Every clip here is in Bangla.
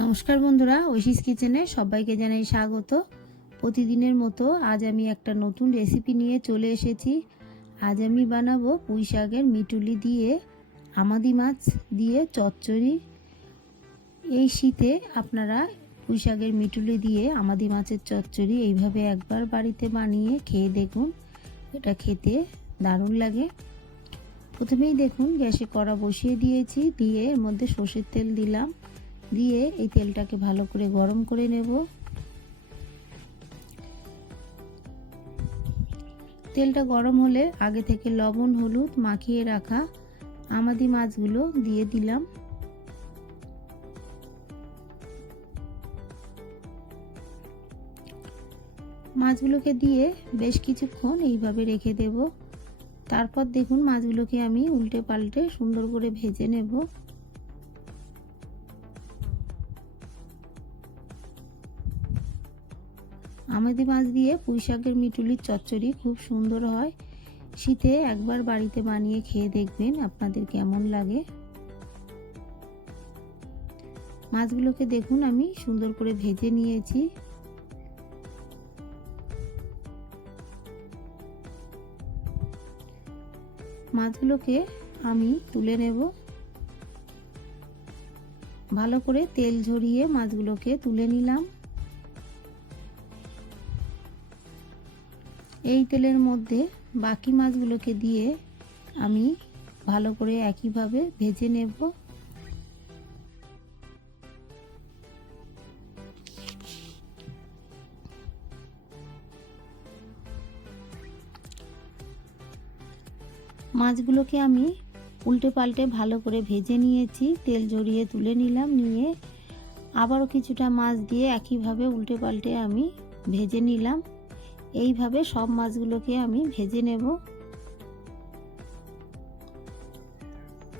নমস্কার বন্ধুরা, ঐশিস কিচেনে সবাইকে জানাই স্বাগত। প্রতিদিনের মতো আজ আমি একটা নতুন রেসিপি নিয়ে চলে এসেছি। আজ আমি বানাবো পুঁই শাকের মিটুলি দিয়ে, আমাদি মাছ দিয়ে চচ্চড়ি। এই শীতে আপনারা পুঁই শাকের মিটুলি দিয়ে আমাদি মাছের চচ্চড়ি এইভাবে একবার বাড়িতে বানিয়ে খেয়ে দেখুন। এটা খেতে দারুণ লাগে। প্রথমেই দেখুন, গ্যাসে কড়া বসিয়ে দিয়েছি, দিয়ে এর মধ্যে সর্ষের তেল দিলাম। দিয়ে এই তেলটাকে ভালো করে গরম করে নেব। তেলটা গরম হলে আগে থেকে লবণ, হলুদ মাখিয়ে রাখা আমাদি মাছগুলো দিয়ে দিলাম। মাছগুলোকে দিয়ে বেশ কিছুক্ষণ এইভাবে রেখে দেব। তারপর দেখুন মাছগুলোকে আমি উল্টে পাল্টে সুন্দর করে ভেজে নেব। আমাদি মাছ দিয়ে পুঁই শাকের মিটুলির চচ্চড়ি খুব সুন্দর হয়। শীতে একবার বাড়িতে বানিয়ে খেয়ে দেখবেন আপনাদের কেমন লাগে। মাছগুলোকে দেখুন, আমি সুন্দর করে ভেজে নিয়েছি। মাছগুলোকে আমি তুলে নেব। ভালো করে তেল ঝরিয়ে মাছগুলোকে তুলে নিলাম। এই তেলের মধ্যে বাকি মাছগুলোকে দিয়ে আমি ভালো করে একইভাবে ভেজে নেব। মাছগুলোকে আমি উল্টে পাল্টে ভালো করে ভেজে নিয়েছি, তেল জড়িয়ে তুলে নিলাম, নিয়ে আবারও কিছুটা মাছ দিয়ে একইভাবে উল্টে পাল্টে আমি ভেজে নিলাম। এইভাবে সব মাছগুলোকে আমি ভেজে নেব।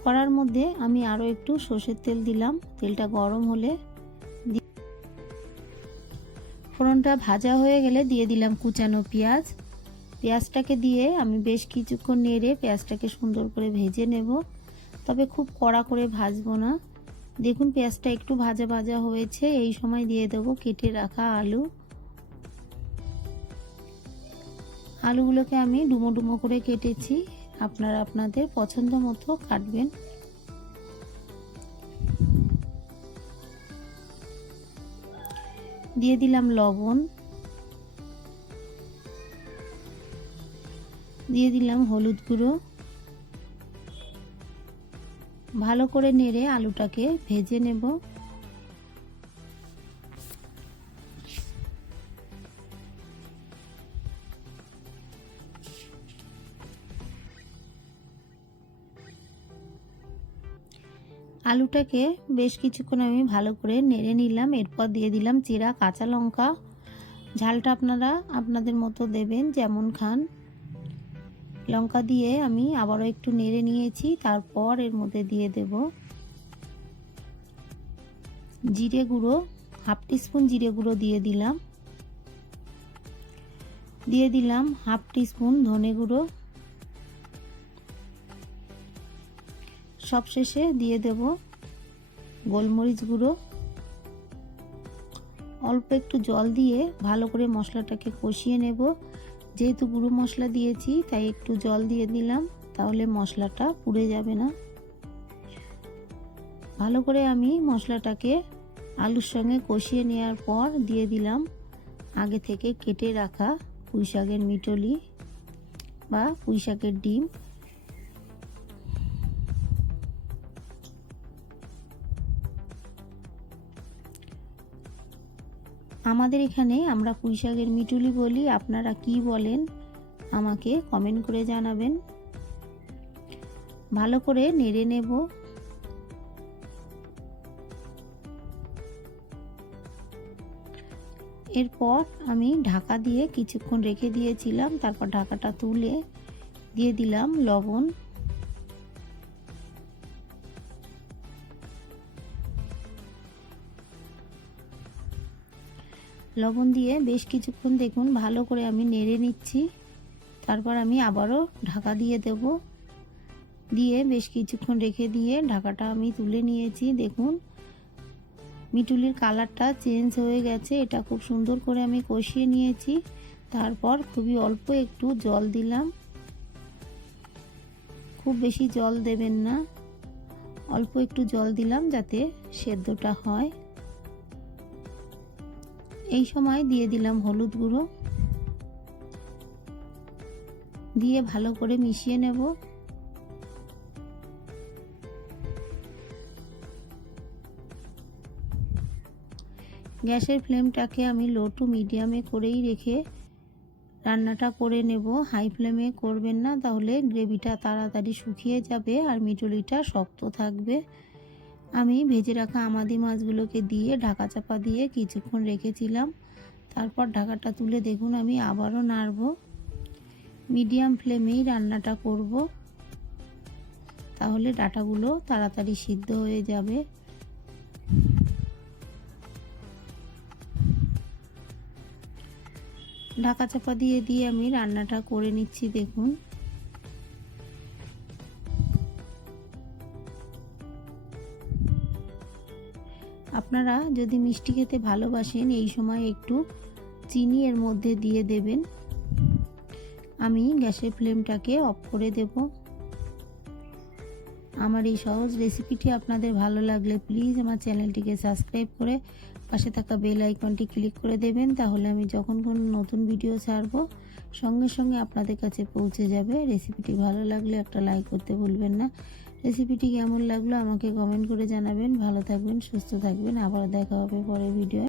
কড়ার মধ্যে আমি আরও একটু সর্ষের তেল দিলাম। তেলটা গরম হলে ফোড়নটা ভাজা হয়ে গেলে দিয়ে দিলাম কুচানো পেঁয়াজ। পেঁয়াজটাকে দিয়ে আমি বেশ কিছুক্ষণ নেড়ে পেঁয়াজটাকে সুন্দর করে ভেজে নেব। তবে খুব কড়া করে ভাজবো না। দেখুন পেঁয়াজটা একটু ভাজা ভাজা হয়েছে। এই সময় দিয়ে দেবো কেটে রাখা আলু। আলুগুলোকে আমি ডুমো ডুমো করে কেটেছি। আপনারা আপনাদের পছন্দ মতো কাটবেন। দিয়ে দিলাম লবণ। দিয়ে দিলাম হলুদ গুঁড়ো। ভালো করে নেড়ে আলুটাকে ভেজে নেব। আলুটাকে বেশ কিছুক্ষণ আমি ভালো করে নেড়ে নিলাম, এরপর দিয়ে দিলাম চিরা কাঁচা লঙ্কা। ঝালটা আপনারা আপনাদের মতো দেবেন যেমন খান। লঙ্কা দিয়ে আমি আবারও একটু নেড়ে নিয়েছি, তারপর এর মধ্যে দিয়ে দেব জিরে গুঁড়ো, হাফ টিস্পুন জিরে গুঁড়ো দিয়ে দিলাম। দিয়ে দিলাম হাফ টিস্পুন ধনে গুঁড়ো। সবশেষে দিয়ে দেব গোলমরিচ গুঁড়ো। অল্প একটু জল দিয়ে ভালো করে মশলাটাকে কষিয়ে নেব। যেহেতু গুঁড়ো মশলা দিয়েছি, তাই একটু জল দিয়ে দিলাম, তাহলে মশলাটা পুড়ে যাবে না। ভালো করে আমি মশলাটাকে আলুর সঙ্গে কষিয়ে নেওয়ার পর দিয়ে দিলাম আগে থেকে কেটে রাখা পুঁই শাকের মিটলি বা পুঁই শাকের ডিম। আমাদের এখানে আমরা পুঁই শাকের মিটুলি বলি, আপনারা কি বলেন আমাকে কমেন্ট করে জানাবেন। ভালো করে নেড়ে নেব। এরপর আমি ঢাকা দিয়ে কিছুক্ষণ রেখে দিয়েছিলাম, তারপর ঢাকাটা তুলে দিয়ে দিলাম লবণ। লবণ দিয়ে বেশ কিছুক্ষণ দেখুন, ভালো করে আমি নেড়ে নিচ্ছি। তারপর আমি আবারও ঢাকা দিয়ে দেব। দিয়ে বেশ কিছুক্ষণ রেখে দিয়ে ঢাকাটা আমি তুলে নিয়েছি। দেখুন, মিটুলির কালারটা চেঞ্জ হয়ে গেছে। এটা খুব সুন্দর করে আমি কষিয়ে নিয়েছি। তারপর খুবই অল্প একটু জল দিলাম। খুব বেশি জল দেবেন না। অল্প একটু জল দিলাম যাতে সেদ্ধটা হয়। এই সময় দিয়ে দিলাম হলুদ গুঁড়ো। দিয়ে ভালো করে মিশিয়ে নেব। গ্যাসের ফ্লেমটাকে আমি লো টু মিডিয়ামে করেই রেখে রান্নাটা করে নেব। হাই ফ্লেমে করবেন না, তাহলে গ্রেভিটা তাড়াতাড়ি শুকিয়ে যাবে আর মিটুলিটা শক্ত থাকবে। আমি ভেজে রাখা আমাদি মাছগুলোকে দিয়ে ঢাকা চাপা দিয়ে কিছুক্ষণ রেখেছিলাম। তারপর ঢাকাটা তুলে দেখুন, আমি আবারও নাড়ব। মিডিয়াম ফ্লেমেই রান্নাটা করব। তাহলে ডাটাগুলো তাড়াতাড়ি সিদ্ধ হয়ে যাবে। ঢাকা চাপা দিয়ে দিয়ে আমি রান্নাটা করে নিচ্ছি, দেখুন। আপনারা যদি মিষ্টি খেতে ভালোবাসেন, এই সময় একটু চিনি এর মধ্যে দিয়ে দেবেন। আমি গ্যাসের ফ্লেমটাকে অফ করে দেব। আমার এই সহজ রেসিপিটি আপনাদের ভালো লাগলে প্লিজ আমার চ্যানেলটিকে সাবস্ক্রাইব করে পাশে থাকা বেল আইকনটি ক্লিক করে দেবেন, তাহলে আমি যখন কোনো নতুন ভিডিও ছাড়বো, সঙ্গে সঙ্গে আপনাদের কাছে পৌঁছে যাবে। রেসিপিটি ভালো লাগলে একটা লাইক করতে ভুলবেন না। রেসিপিটি কেমন লাগল আমাকে কমেন্ট করে জানাবেন। ভালো থাকবেন, সুস্থ থাকবেন। আবার দেখা হবে পরের ভিডিও